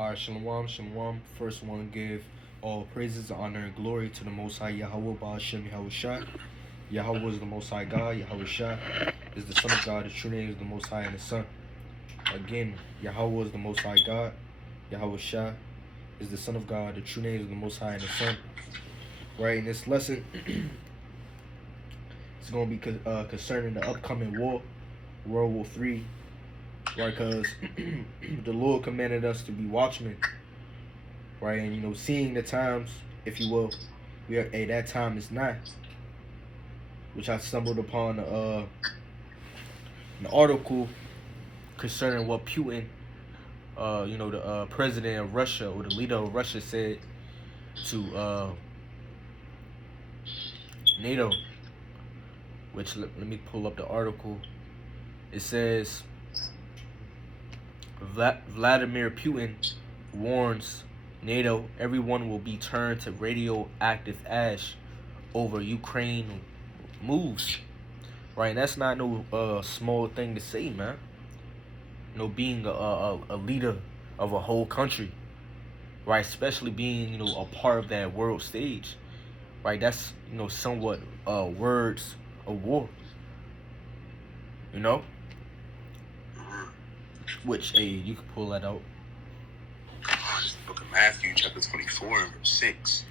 Alright, Shalom, Shalom. First one, give all praises, honor, and glory to the Most High Yahweh, Ba'ashem Yahushua. Yahweh is the Most High God. Yahushua is the Son of God. The true name is the Most High and the Son. Again, Yahweh is the Most High God. Yahushua is the Son of God. The true name is the Most High and the Son. Right, in this lesson, it's going to be concerning the upcoming war, World War III. Right, because the Lord commanded us to be watchmen, right? And seeing the times, if you will, that time is not. Which I stumbled upon an article concerning what Putin, the president of Russia or the leader of Russia said to NATO. Which let me pull up the article. It says Vladimir Putin warns NATO everyone will be turned to radioactive ash over Ukraine moves. Right, and that's not no small thing to say, man. Being a leader of a whole country, right? Especially being a part of that world stage, right? That's somewhat words of war, which you can pull that out. It's the book of Matthew, chapter 24, and verse 6.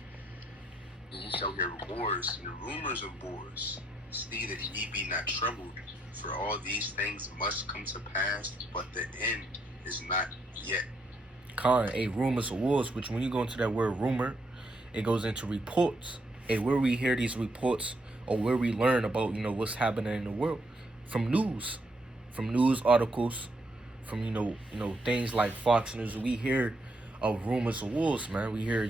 And ye shall hear wars and rumors of wars. See that ye be not troubled, for all these things must come to pass, but the end is not yet. Rumors of wars, which when you go into that word rumor, it goes into reports. Where we hear these reports or where we learn about, what's happening in the world from news articles, from things like Fox News. We hear of rumors of wars, man. We hear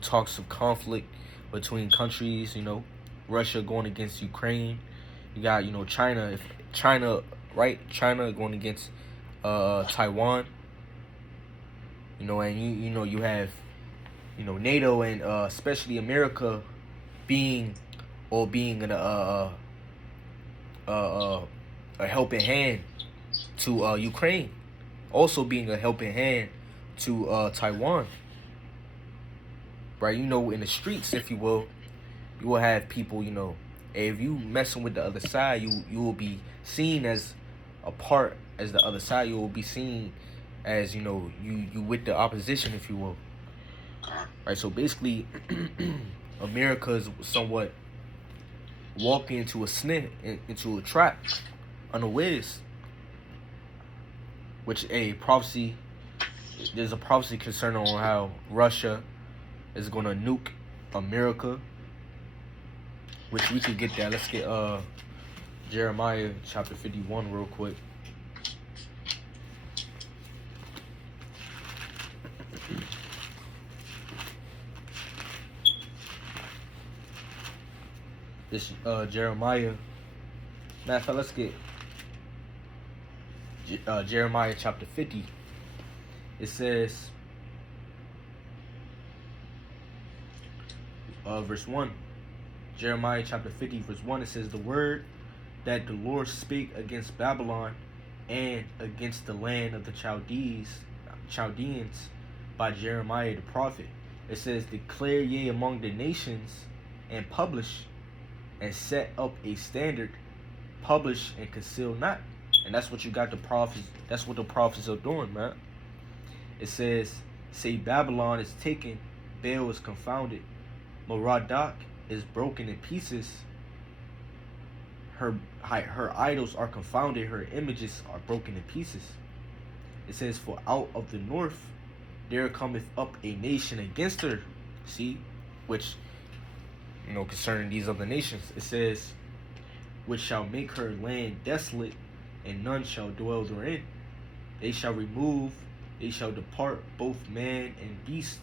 talks of conflict between countries. Russia going against Ukraine. You got China going against Taiwan. And you have NATO and especially America being a helping hand to Ukraine, also being a helping hand to Taiwan. Right, in the streets, if you will have people, if you messing with the other side, you will be seen as a part as the other side. You will be seen as you with the opposition, if you will. Right, so basically, America is somewhat walking into a snare, into a trap, unawares. Which there's a prophecy concerning on how Russia is gonna nuke America. Which we could get that. Let's get Jeremiah chapter 51 real quick. This Jeremiah. Matter of fact, let's get Jeremiah chapter 50. It says, verse 1. Jeremiah chapter 50, verse 1. It says, the word that the Lord spake against Babylon and against the land of the Chaldeans by Jeremiah the prophet. It says, declare ye among the nations and publish and set up a standard, publish and conceal not. And that's what you got the prophets. That's what the prophets are doing, man. It says, say Babylon is taken, Baal is confounded, Merodach is broken in pieces. Her idols are confounded, her images are broken in pieces. It says, for out of the north there cometh up a nation against her. See, which concerning these other nations, it says, which shall make her land desolate, and none shall dwell therein. They shall depart, both man and beast.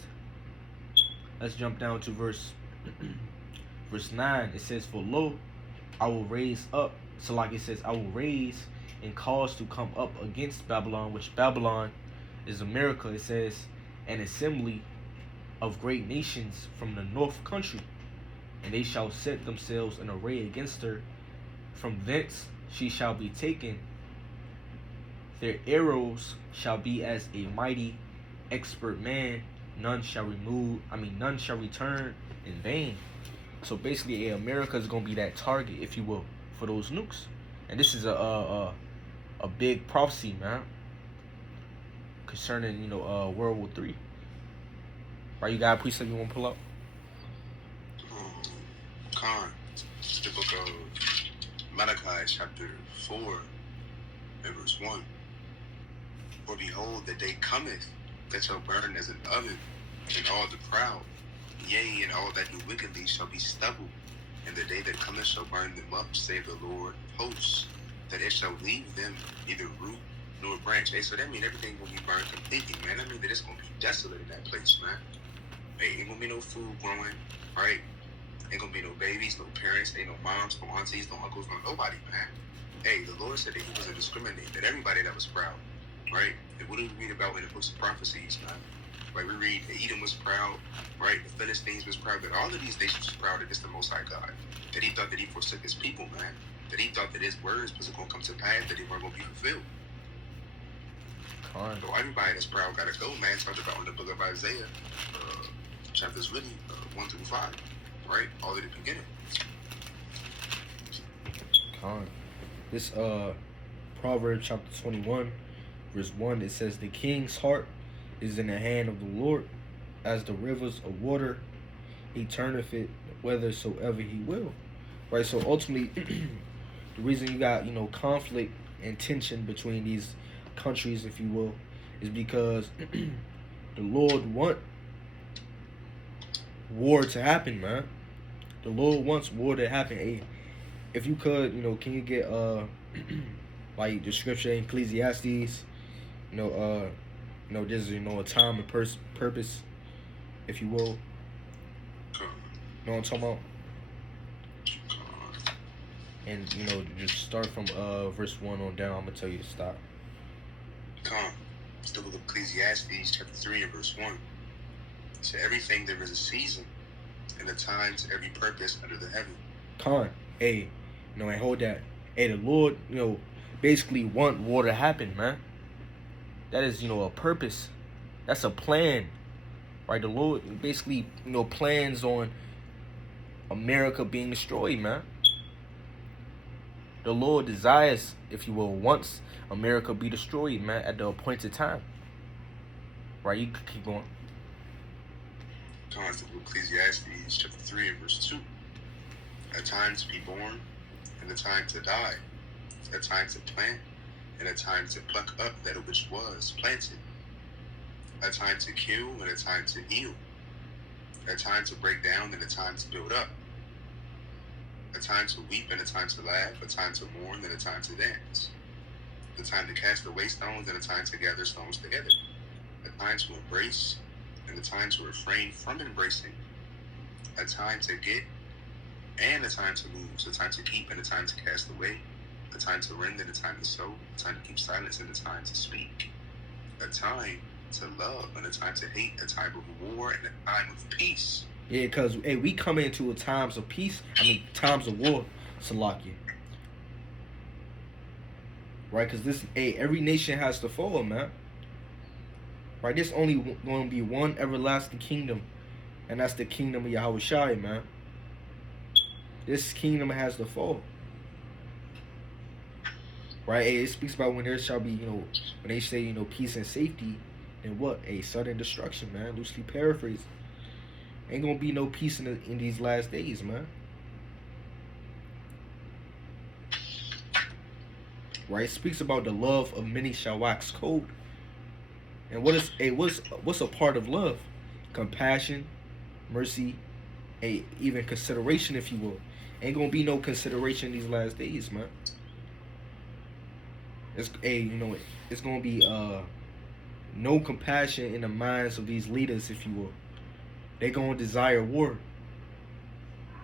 Let's jump down to verse 9. It says, for lo, I will raise up. So like it says, I will raise and cause to come up against Babylon, which Babylon is America. It says, an assembly of great nations from the north country, and they shall set themselves in array against her. From thence she shall be taken. Their arrows shall be as a mighty expert man, none shall none shall return in vain. So basically, America is gonna be that target, if you will, for those nukes. And this is a big prophecy, man, concerning World War III. Right, you got a precept you want to pull up? Khan, the book of Malachi, chapter 4, and verse 1. For behold, the day cometh that shall burn as an oven, and all the proud, yea, and all that do wickedly shall be stubble. And the day that cometh shall burn them up, save the Lord of hosts, that it shall leave them neither root nor branch. Hey, so that means everything will be burned completely, man. That means that it's going to be desolate in that place, man. Hey, ain't going to be no food growing, right? Ain't going to be no babies, no parents, ain't no moms, no aunties, no uncles, no nobody, man. Hey, the Lord said that he was a discriminate, that everybody that was proud, right? And what do we read about in the books of prophecies, man? Right, we read that Edom was proud, right? The Philistines was proud, that all of these nations was proud against the Most High God. That he thought that he forsook his people, man. That he thought that his words was going to come to pass, that they weren't going to be fulfilled. So everybody that's proud got to go, man. Talked about in the book of Isaiah, chapters really 1 through 5, right? All at the beginning. This Proverbs chapter 21, verse 1, it says, the king's heart is in the hand of the Lord, as the rivers of water, he turneth it whithersoever he will. Right, so ultimately, the reason you got, conflict and tension between these countries, if you will, is because the Lord want war to happen, man. The Lord wants war to happen. Hey, if you could, can you get like the scripture in Ecclesiastes, this is a time and purpose, if you will. You know what I'm talking about? And just start from verse 1 on down. I'm gonna tell you to stop. It's the book of Ecclesiastes, chapter 3 and verse 1. To everything there is a season, and a time to every purpose under the heaven. Hey, and hold that. Hey, the Lord, basically want war to happen, man. That is, a purpose. That's a plan, right? The Lord basically, plans on America being destroyed, man. The Lord desires, if you will, wants America be destroyed, man, at the appointed time. Right, you can keep going. The book of Ecclesiastes, chapter 3 and verse 2. A time to be born, and a time to die. A time to plant, and a time to pluck up that which was planted. A time to kill, and a time to heal. A time to break down, and a time to build up. A time to weep, and a time to laugh. A time to mourn, and a time to dance. A time to cast away stones, and a time to gather stones together. A time to embrace, and a time to refrain from embracing. A time to get, and a time to lose. A time to keep, and a time to cast away. A time to rend, and a time to sow. A time to keep silence, and a time to speak. A time to love, and a time to hate. A time of war, and a time of peace. Yeah, because, hey, we come into times of peace. Times of war, Salakia. Right, because every nation has to fall, man. Right, there's only going to be one everlasting kingdom, and that's the kingdom of Yahweh Shai, man. This kingdom has to fall. Right, it speaks about when there shall be, when they say, peace and safety, and what? A sudden destruction, man. Loosely paraphrased. Ain't gonna be no peace in these last days, man. Right, it speaks about the love of many shall wax cold. And what's a part of love? Compassion, mercy, even consideration, if you will. Ain't gonna be no consideration these last days, man. It's gonna be no compassion in the minds of these leaders, if you will. They gonna desire war.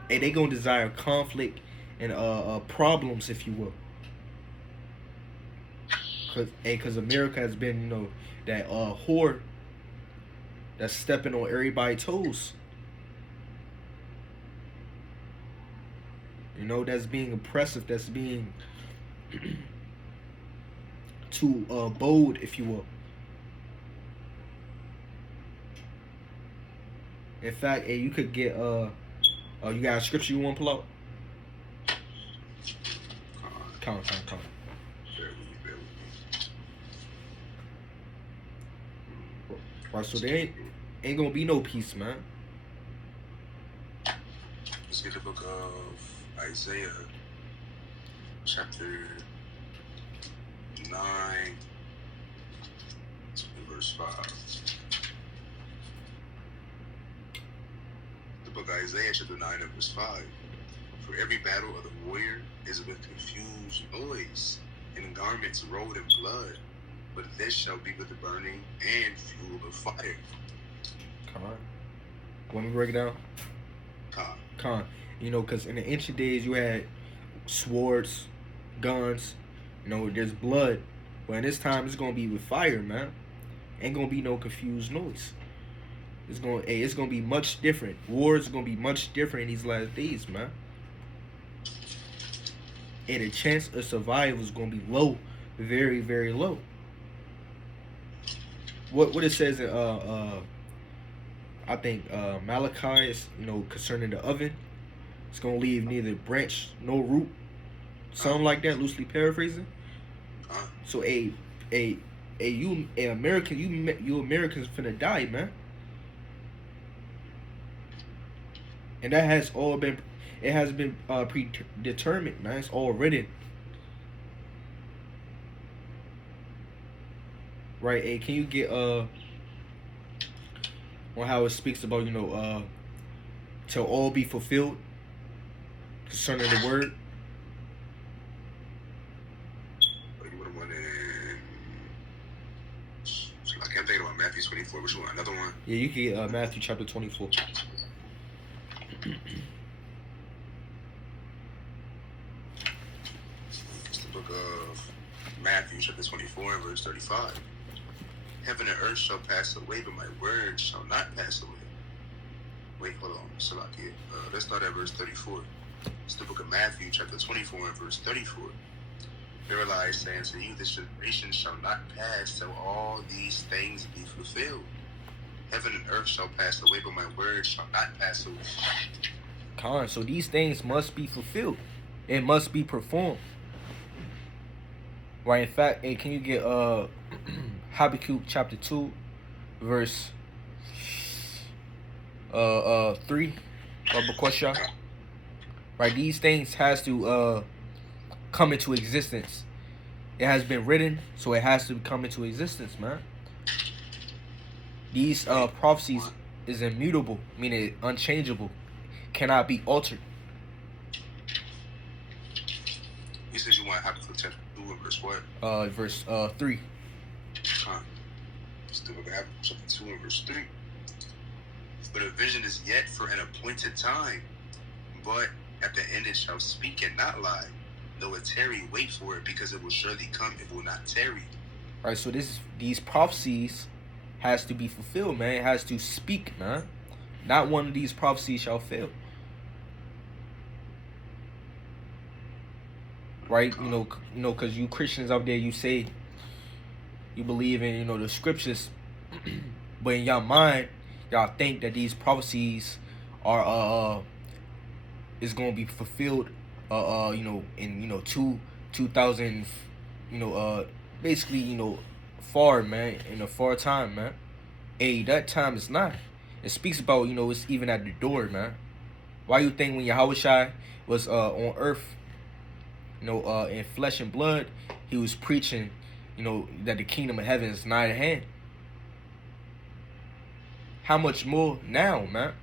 They gonna desire conflict and problems, if you will. Cause America has been, that whore that's stepping on everybody's toes. That's being oppressive, that's being too bold, if you will. In fact, hey, you could get you got a scripture you want to pull out? Count. Bear with me. Right, so there ain't gonna be no peace, man. Let's get the book of Isaiah, chapter 9, verse 5. The book of Isaiah, chapter 9, and verse 5. For every battle of the warrior is with confused noise, and garments rolled in blood. But this shall be with the burning and fuel of fire. Come on. Want me to break it down? Con. You know, because in the ancient days, you had swords, guns, you know, there's blood. But in this time, it's going to be with fire, man. Ain't going to be no confused noise. It's going to be much different. Wars going to be much different in these last days, man. And the chance of survival is going to be low. Very, very low. What it says in I think Malachi is, you know, concerning the oven, it's gonna leave neither branch nor root, something like that, loosely paraphrasing. So you Americans finna die, man. And that has all been, it has been predetermined, man. It's all written. Right, hey, can you get on how it speaks about, you know, till all be fulfilled concerning the word? I can't think about Matthew 24. Which one? Another one? Yeah, you can get Matthew chapter 24. It's the book of Matthew chapter 24 and verse 35. Heaven and earth shall pass away, but my word shall not pass away. Wait, hold on. Salakia. Let's start at verse 34. It's the book of Matthew, chapter 24, and verse 34. Verily I say unto you, this generation shall not pass till all these things be fulfilled. Heaven and earth shall pass away, but my word shall not pass away. So these things must be fulfilled. It must be performed. Right, in fact, hey, can you get Habakkuk chapter 2, verse 3, right? These things has to come into existence. It has been written, so it has to come into existence, man. These prophecies is immutable, meaning unchangeable, cannot be altered. You said you want Habakkuk chapter 2 and verse what? Verse 3. Still look at chapter 2 and verse 3. But a vision is yet for an appointed time, but at the end it shall speak and not lie. Though it tarry, wait for it, because it will surely come, it will not tarry. Right, so these prophecies has to be fulfilled, man. It has to speak, man. Not one of these prophecies shall fail. Right, you know, because you Christians out there, you say you believe in, you know, the scriptures, but in your mind, y'all think that these prophecies are is gonna be fulfilled, you know, in 2000, you know, basically, you know, far, man, in a far time, man. Hey, that time is not. It speaks about, you know, it's even at the door, man. Why you think when Yahushua was on earth, you know, in flesh and blood, he was preaching, you know, that the kingdom of heaven is nigh at hand? How much more now, man?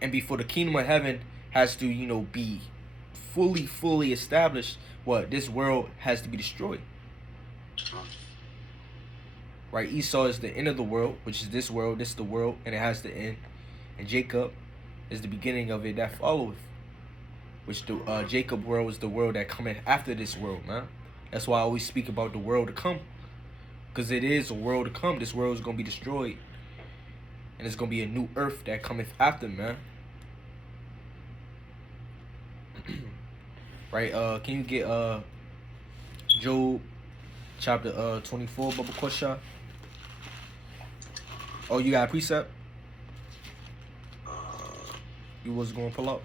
And before the kingdom of heaven has to, you know, be fully established, what, this world has to be destroyed. Right? Esau is the end of the world, which is this world. This is the world, and it has to end. And Jacob is the beginning of it that followeth. Which the Jacob world is the world that cometh after this world, man. That's why I always speak about the world to come. Because it is a world to come. This world is going to be destroyed. And it's going to be a new earth that cometh after, man. Right, can you get Job chapter 24, Baba Kosha. Oh, you got a precept? You was gonna pull up?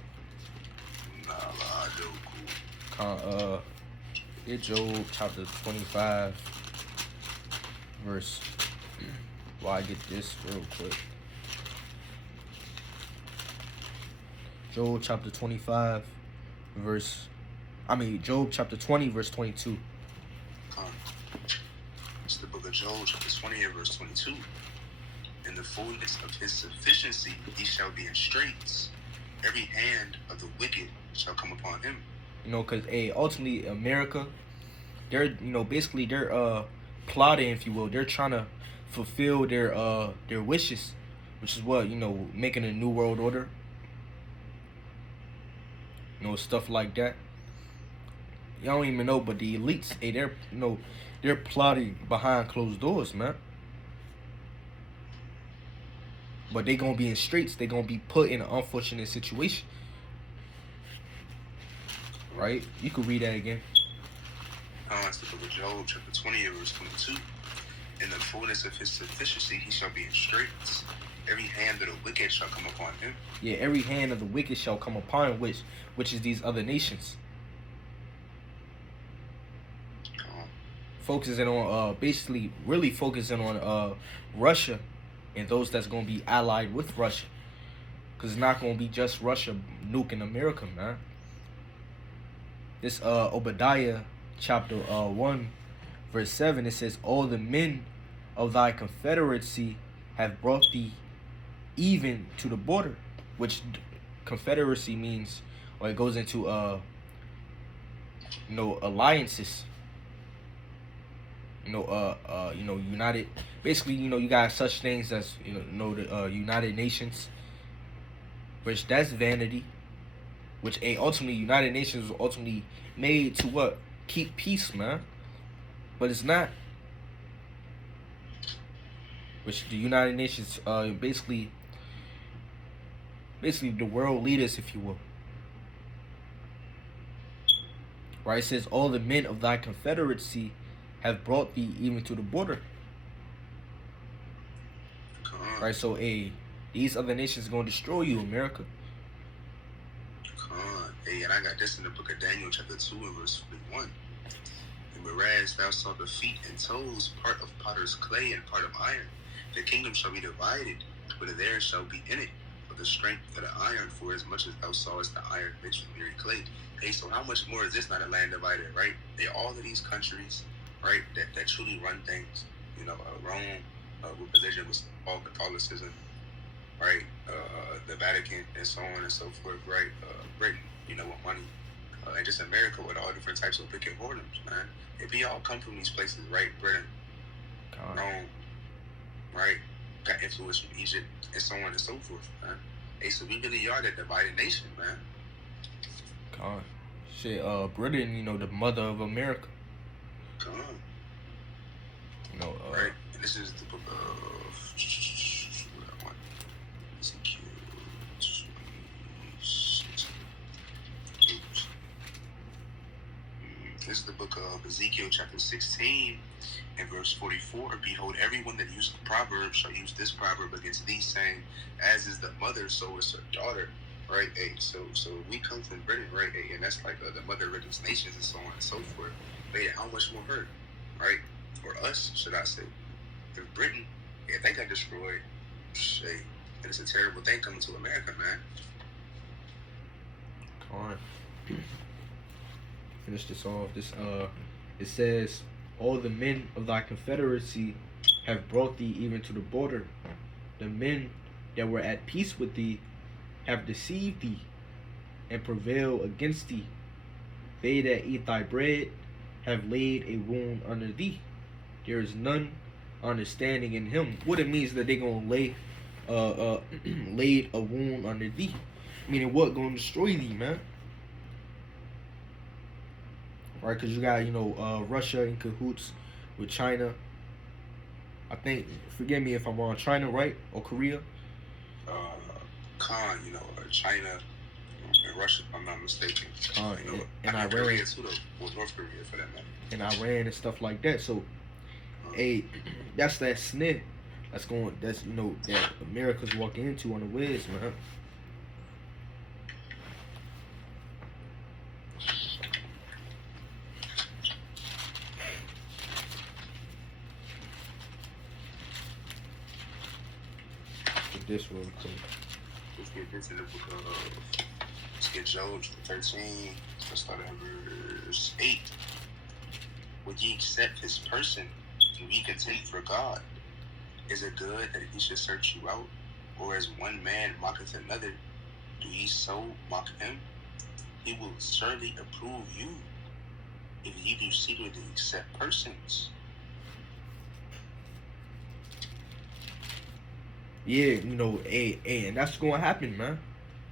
Nah, I do. Cool. Get Job chapter 25, verse. Well, I get this real quick. Job chapter 25, Job chapter 20, verse 22. It's the book of Job, chapter 20, and verse 22. In the fullness of his sufficiency, he shall be in straits. Every hand of the wicked shall come upon him. You know, because ultimately America, they're basically they're plotting, if you will. They're trying to fulfill their wishes, which is what making a new world order. Stuff like that. Y'all don't even know, but the elites, they're plotting behind closed doors, man. But they gonna be in straits. They gonna be put in an unfortunate situation. Right? You could read that again. It's the book of Job, chapter 20, verse 22. In the fullness of his sufficiency, he shall be in straits. Every hand of the wicked shall come upon him. Yeah, every hand of the wicked shall come upon him, which is these other nations. Focusing on basically really focusing on Russia and those that's gonna be allied with Russia. Cause it's not gonna be just Russia nuking America, man. This Obadiah chapter 1 verse 7, it says, all the men of thy confederacy have brought thee even to the border, which confederacy means, or it goes into alliances. United. Basically, you got such things as the United Nations, which that's vanity. Which ultimately United Nations was ultimately made to what? Keep peace, man. But it's not. Which the United Nations basically the world leaders, if you will. Right? It says, all the men of thy confederacy have brought thee even to the border. Right? So, these other nations are going to destroy you, America. Hey, and I got this in the book of Daniel, chapter 2, and verse 41. And whereas thou saw the feet and toes, part of potter's clay and part of iron, the kingdom shall be divided, but there shall be in it for the strength of the iron, for as much as thou sawest the iron mixed with merry clay. Hey, so how much more is this not a land divided, right? All of these countries, right, that truly run things, Rome, with religion was all Catholicism, right, the Vatican, and so on and so forth, right, Britain, with money, and just America with all different types of wicked whoredoms, man. If we all come from these places, right, Britain, Rome, right, got influence from Egypt, and so on and so forth, man. Hey, so we really are that divided nation, man. God, shit, Britain, the mother of America. Come on. Right, and this is the book of Ezekiel 26. This is the book of Ezekiel chapter 16 and verse 44. Behold, everyone that uses the proverb shall use this proverb against thee, saying, as is the mother, so is her daughter. Right, so we come from Britain, right, and that's like the mother of these nations and so on and so forth. But how much more hurt, right? Or us, should I say? If Britain, they got destroyed, and it's a terrible thing coming to America, man. All right. Finish this off. It says, all the men of thy confederacy have brought thee even to the border. The men that were at peace with thee have deceived thee and prevailed against thee. They that eat thy bread have laid a wound under thee. There is none understanding in him. What it means that they gonna laid a wound under thee. Meaning what? Gonna destroy thee, man. Right? Because you got, Russia in cahoots with China. I think, forgive me if I'm wrong, China, right? Or Korea? China, And Russia, if I'm not mistaken. And I mean, Iran Korea too, though. Well, North Korea for that matter. and Iran and stuff like that. So, hey, that's that snit that's that America's walking into on the Wiz, man. Get this real quick. Let's get this in the book of. Let's get Job 13. Let's start at verse 8. Would ye accept his person and be content for God? Is it good that he should search you out? Or as one man mocketh another, do ye so mock him? He will surely approve you if ye do secretly accept persons. Yeah, and that's going to happen, man.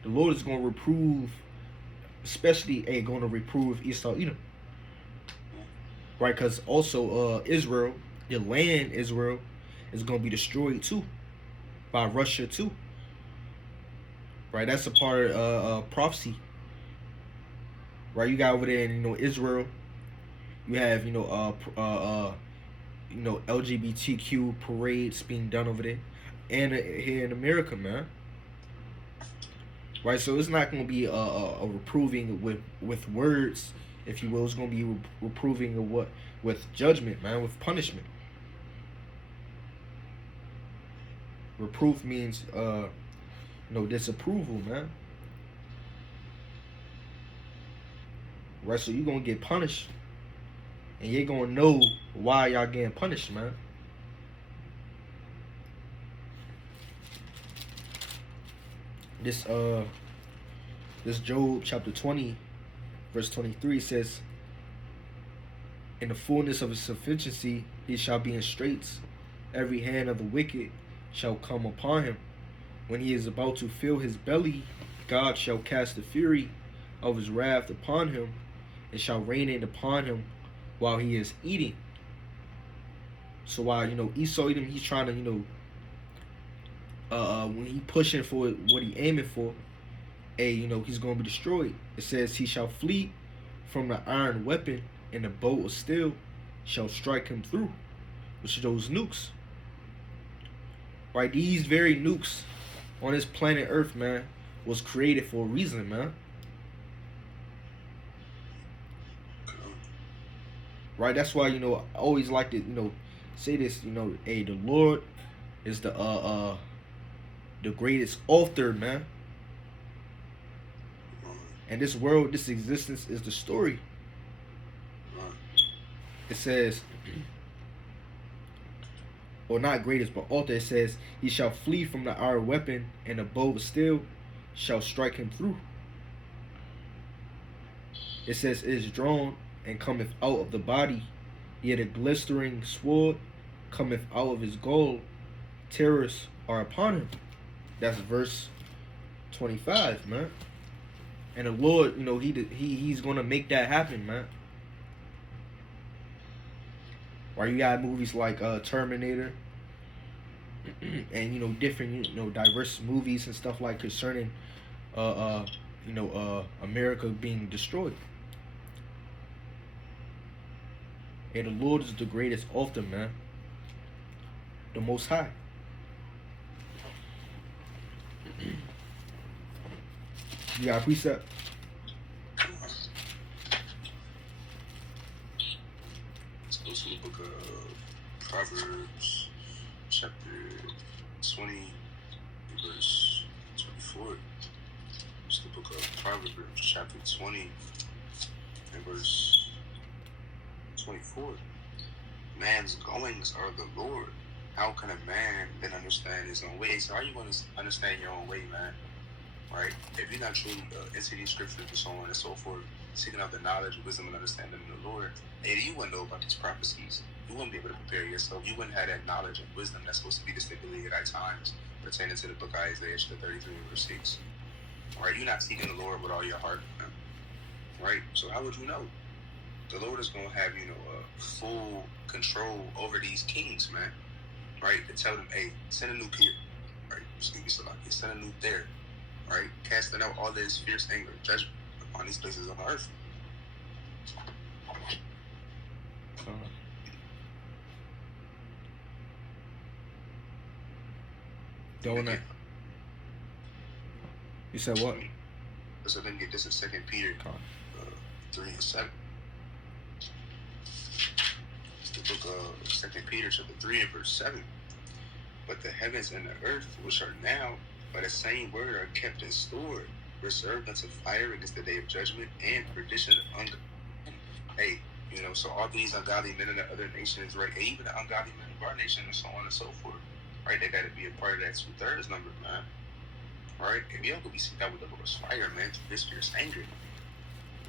The Lord is going to reprove, especially, going to reprove Esau, Edom. Right, because also Israel, the land Israel, is going to be destroyed too by Russia too. Right, that's a part of prophecy. Right, you got over there in Israel, you have LGBTQ parades being done over there, and here in America, man. Right, so it's not going to be a reproving with words, if you will. It's going to be reproving of what with judgment, man, with punishment. Reproof means disapproval, man. Right, so you're gonna get punished, and you're gonna know why y'all getting punished, man. This Job chapter 20, verse 23 says, in the fullness of his sufficiency he shall be in straits, every hand of the wicked shall come upon him. When he is about to fill his belly, God shall cast the fury of his wrath upon him, and shall rain it upon him while he is eating. So while Esau Edom, he's trying to when he pushing for what he aiming for, he's gonna be destroyed. It says he shall flee from the iron weapon, and the bow of steel shall strike him through, which are those nukes. Right, these very nukes on this planet Earth, man, was created for a reason, man. Right, that's why I always like to say this. The Lord is the greatest author, man. And this world, this existence is the story. It says, or not greatest, but author. It says, he shall flee from the iron weapon, and the bow of steel shall strike him through. It says, it is drawn and cometh out of the body, yet a glistering sword cometh out of his gall. Terrors are upon him. That's verse 25, man. And the Lord, he's gonna make that happen, man. Right, you got movies like Terminator, and different diverse movies and stuff like concerning America being destroyed. And the Lord is the greatest author, man. The Most High. You got a precept? Let's go to the book of Proverbs, chapter 20, verse 24. It's the book of Proverbs, chapter 20, and verse 24. Man's goings are the Lord. How can a man then understand his own way? So how are you going to understand your own way, man? Right? If you're not truly into these scriptures and so on and so forth, seeking out the knowledge, wisdom, and understanding of the Lord, and you wouldn't know about these prophecies. You wouldn't be able to prepare yourself. You wouldn't have that knowledge and wisdom that's supposed to be stipulated at times pertaining to the book of Isaiah, chapter 33, verse 6. Right? You're not seeking the Lord with all your heart, man. Right? So how would you know? The Lord is going to have, full control over these kings, man. Right? To tell them, hey, send a nuke here. Right? Send a nuke there. right? Casting out all his fierce anger and judgment upon these places on earth. Donut. You said what? So then get this in 2 Peter 3 and 7. It's the book of 2 Peter chapter 3 and verse 7. But the heavens and the earth, which are now by the same word, are kept in store, reserved unto fire against the day of judgment and perdition of ungodly. Hey, you know, so all these ungodly men in the other nations, right? And even the ungodly men of our nation and so on and so forth, right? They got to be a part of that 2/3 number, man. All right? And we all could be seen out with the Lord's fire, man, through this fierce anger.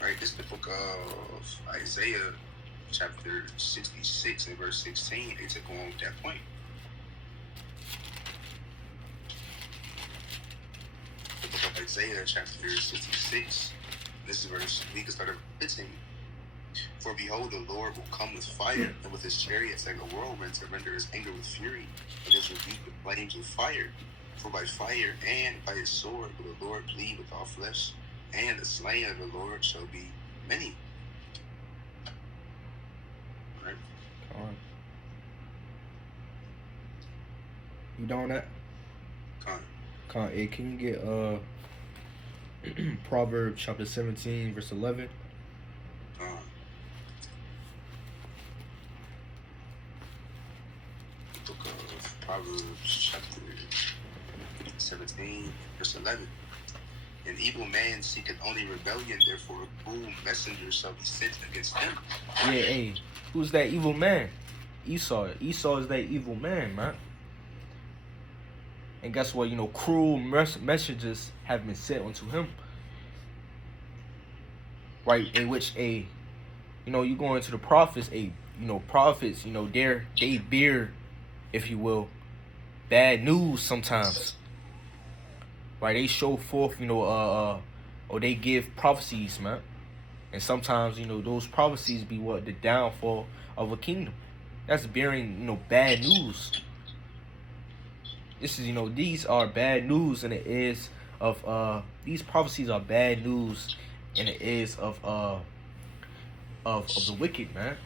Right? This is the book of Isaiah, chapter 66 and verse 16. They took on with that point. The book of Isaiah, chapter 66. This is verse, we can start at 15. For behold, the Lord will come with fire, and with his chariots like a whirlwind, to render his anger with fury, and his rebuke with flames with fire. For by fire and by his sword will the Lord plead with all flesh, and the slain of the Lord shall be many. All right. All right. You doing that? Hey, can you get Proverbs chapter 17 verse 11? The book of Proverbs chapter 17 verse 11. An evil man seeketh only rebellion, therefore a cruel messenger shall be sent against him. Yeah, hey, who's that evil man? Esau. Esau is that evil man, man. And guess what? You know, cruel messages have been sent unto him. Right, in which you know, you go into the prophets, prophets, you know, they bear, if you will, bad news sometimes. Right, they show forth, you know, or they give prophecies, man. And sometimes, you know, those prophecies be what? The downfall of a kingdom. That's bearing, you know, bad news. This is, you know, these are bad news in the ears of these prophecies are bad news in the ears of the wicked, man.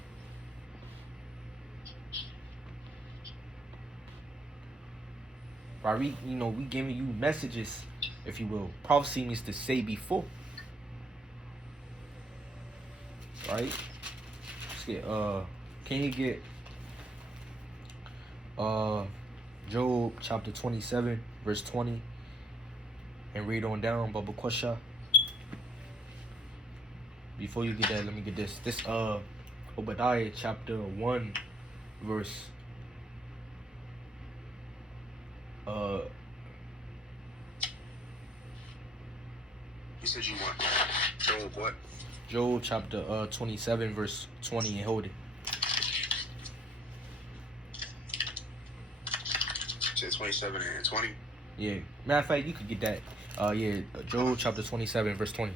Right, we giving you messages, if you will. Prophecy means to say before. Right? Let's get can you get Job chapter 27 verse 20 and read on down, Baba Kwasha. Before you get that, let me get this. This Obadiah chapter 1 verse You said you want Job what? Job chapter 27 verse 20 and hold it. Said 27 and 20. Yeah. Matter of fact, you could get that. Job chapter 27 verse 20.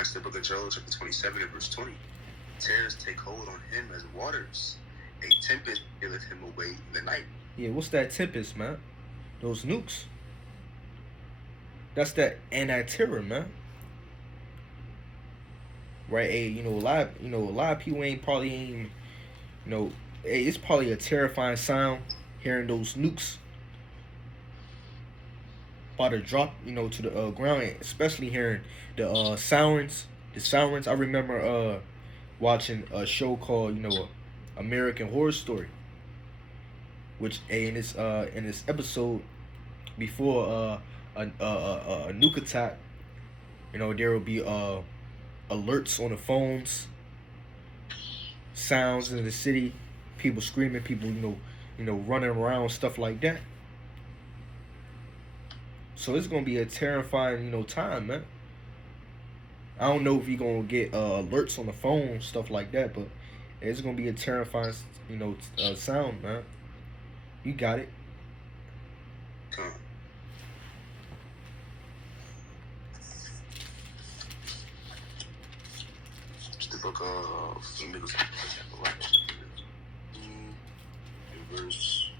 It's the book of Job chapter 27 and verse 20. Terrors take hold on him as waters. A tempest killeth him away in the night. Yeah, what's that tempest, man? Those nukes. That's that anti-terror, man. Right? Hey, a lot of people ain't, it's probably a terrifying sound hearing those nukes about to drop, to the ground, especially hearing the sirens. The sirens. I remember watching a show called, American Horror Story, which in this episode before a nuke attack, there will be alerts on the phones, sounds in the city, people screaming, people running around, stuff like that. So it's gonna be a terrifying time, man. I don't know if you're gonna get alerts on the phone, stuff like that, but it's gonna be a terrifying sound, man. You got it. The book of verse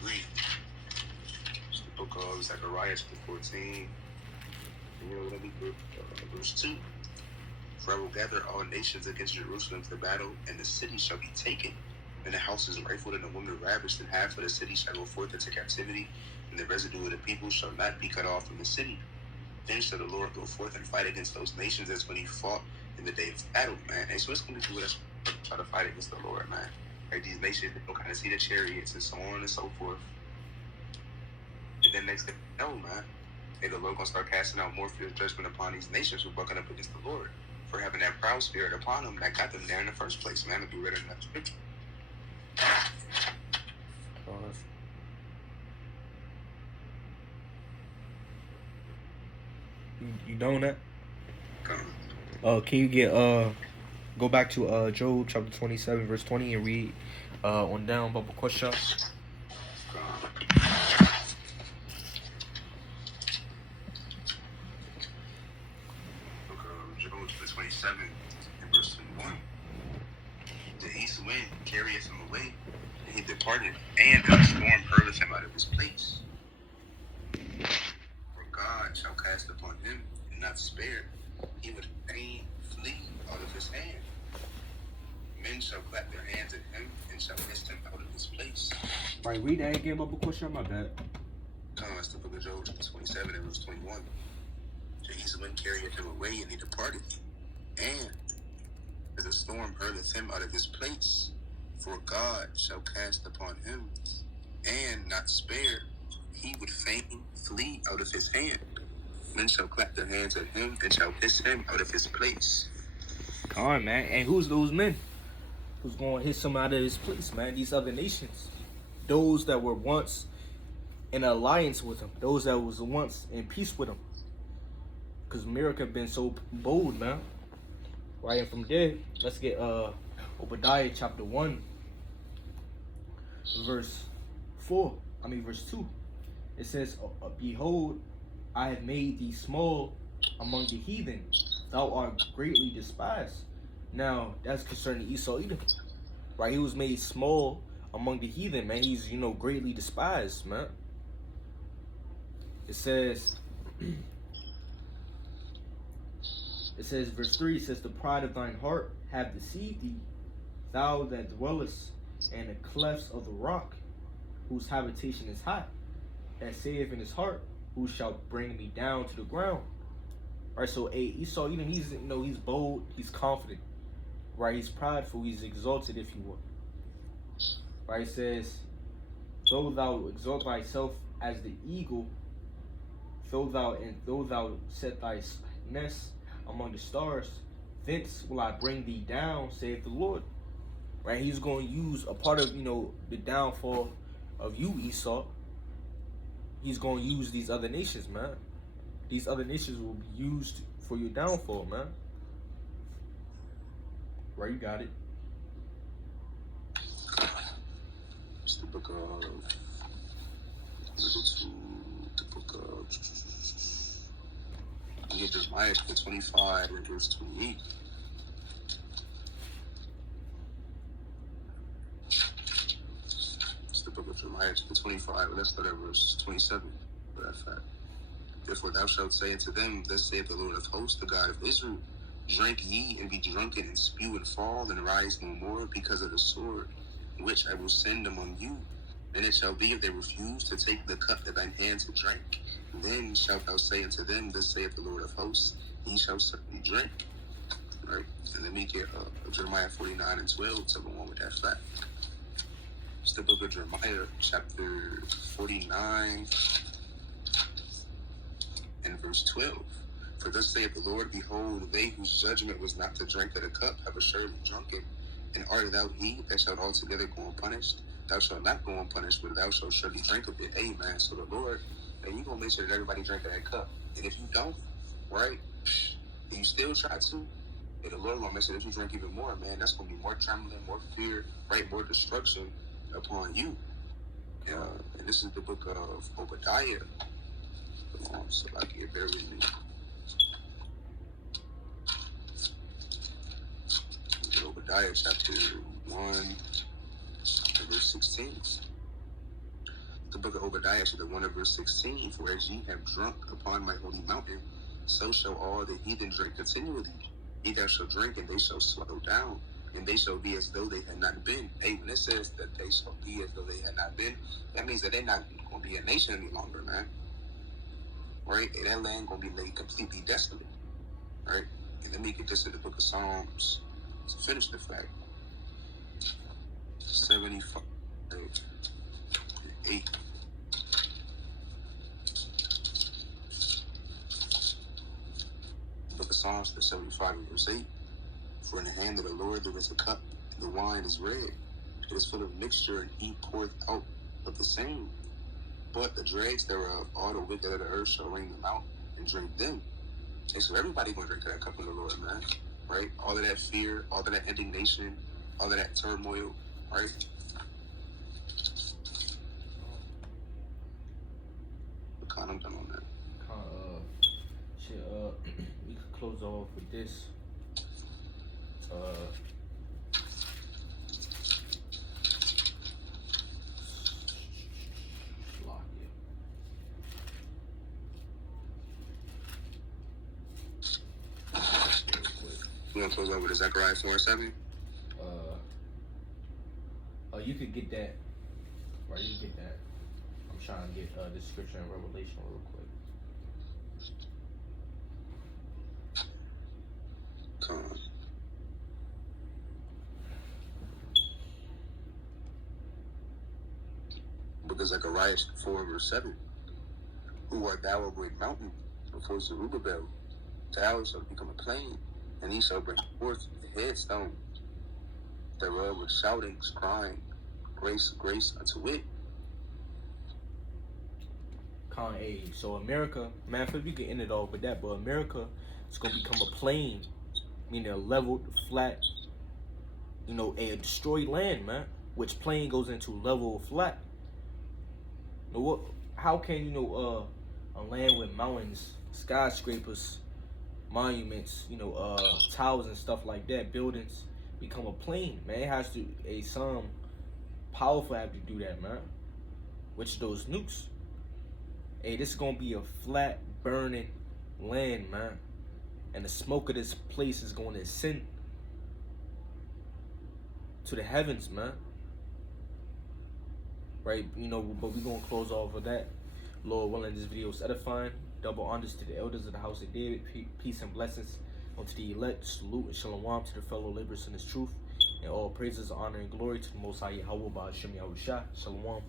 3. It's the book of Zechariah chapter 14. And, let me go verse 2. For I will gather all nations against Jerusalem for battle, and the city shall be taken, and the houses rifled, and the women ravished, and half of the city shall go forth into captivity, and the residue of the people shall not be cut off from the city. Then shall the Lord go forth and fight against those nations as when he fought in the day of battle, man. And so it's going to do us try to fight against the Lord, man. Like these nations, they'll kind of see the chariots and so on and so forth. And then next thing you know, man, the Lord going to start casting out more fierce judgment upon these nations who are bucking up against the Lord for having that proud spirit upon them that got them there in the first place, man. If you read it in that scripture. You done that? Can you get go back to Job chapter 27 verse 20 and read on down Baba Question? Job 27 and verse 21. The east wind carrieth him away, and he departed, and the storm hurleth him out of his place. For God shall cast upon him and not spare. He would fain flee out of his hand. Men shall clap their hands at him and shall cast him out of his place. All right, read that again, Baba Question. My bad. That's the book of Job, 27 and verse 21. The east wind carrieth him away, and he departed, and as a storm hurleth him out of his place. For God shall cast upon him and not spare. He would fain flee out of his hand. Men shall clap their hands at him and shall hiss him out of his place. Come on, man. And who's those men? Who's going to hiss him out of his place, man? These other nations. Those that were once in alliance with him. Those that was once in peace with him. Because America been so bold, man. Right, and from there, let's get Obadiah chapter 1, verse 2. It says, Behold, I have made thee small among the heathen. Thou art greatly despised. Now, that's concerning Esau Edom. Right, he was made small among the heathen, man. He's, greatly despised, man. It says, verse 3, it says, the pride of thine heart have deceived thee, thou that dwellest in the clefts of the rock, whose habitation is high, that saith in his heart, who shall bring me down to the ground. Right, so Esau Edom, he's bold, he's confident, right? He's prideful, he's exalted, if you will. Right, it says, though thou exalt thyself as the eagle, though thou set thy nest among the stars, thence will I bring thee down, saith the Lord. Right, he's going to use a part of, the downfall of you, Esau. He's going to use these other nations, man. These other nations will be used for your downfall, man. Right, you got it. It's the book of... the book of... Jeremiah 25 and verse 28. It's the book of Jeremiah 25. Let's start at verse 27 for that fact. Therefore thou shalt say unto them, thus saith the Lord of hosts, the God of Israel, drink ye and be drunken and spew and fall and rise no more because of the sword which I will send among you. And it shall be, if they refuse to take the cup that thine hand to drink, then shalt thou say unto them, thus saith the Lord of hosts, ye shall certainly drink. Right? And then we get Jeremiah 49 and 12 to go on with that fact. It's the book of Jeremiah, chapter 49 and verse 12. For thus saith the Lord, behold, they whose judgment was not to drink of the cup have assuredly drunken. And art thou he that shalt altogether go unpunished? Thou shalt not go unpunished, but thou shalt surely drink of it. Amen. So the Lord, and you going to make sure that everybody drink of that cup. And if you don't, right, and you still try to, and the Lord going to make sure that you drink even more, man. That's going to be more trembling, more fear, right, more destruction upon you. And this is the book of Obadiah. So I can bear with me. Obadiah chapter 1 verse 16. The book of Obadiah, chapter 1 and verse 16, for as ye have drunk upon my holy mountain, so shall all the heathen drink continually. Ye that shall drink, and they shall swallow down, and they shall be as though they had not been. Hey, when it says that they shall be as though they had not been, that means that they're not going to be a nation any longer, man. Right? And that land going to be laid completely desolate. Right? And let me get this in the book of Psalms to finish the fact. 75, 8. Book of Psalms, the 75 and verse 8. For in the hand of the Lord there is a cup, and the wine is red. It is full of mixture, and he poureth out of the same. But the dregs thereof, all the wicked of the earth shall wring them out and drink them. And so everybody going to drink that cup of the Lord, man. Right? All of that fear, all of that indignation, all of that turmoil, right? I'm done on that. We could close off with this. You want to close over to Zechariah 4:7? You could get that. Right, you can get that. I'm trying to get the scripture in Revelation real quick. Come on. Book of Zechariah 4 verse 7. Who art thou, O great mountain, before Zerubbabel? Thou shalt become a plain, and he shall bring forth the headstone thereof with shoutings, crying, grace, grace unto it. So America, man, if we can end it off with that, but America is gonna become a plain, meaning a leveled, flat, a destroyed land, man. Which plain goes into level, flat. What? How can a land with mountains, skyscrapers, monuments, towers and stuff like that, buildings, become a plain, man? It has to some powerful have to do that, man. Which those nukes. Hey, this is gonna be a flat, burning land, man. And the smoke of this place is going to ascend to the heavens, man. Right, but we're gonna close off with that. Lord willing, this video is edifying. Double honors to the elders of the house of David. Peace and blessings unto the elect. Salute and shalom to the fellow laborers in this truth. And all praises, honor, and glory to the Most High Yahweh by Hashem Yahushua. Shalom.